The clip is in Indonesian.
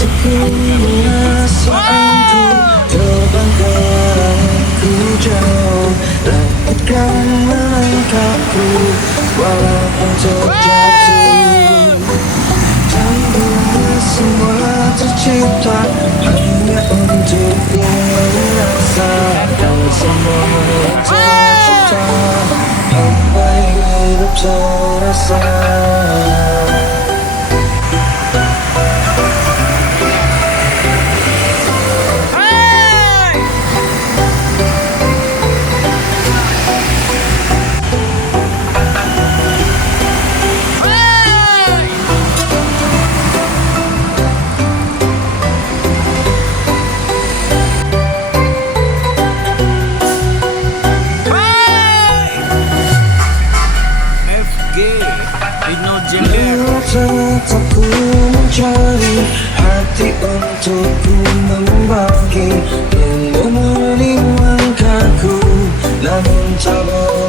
perasaan terbang kerangku jauh, langitkan melangkahku walaupun terjatuh. Tandanya semua tercipta hanya untukku merasakan semua tercipta, apa yang hidup terasa. Hino. Tetapku mencari hati untukku membagi, yang menemani langkahku, namun tak boleh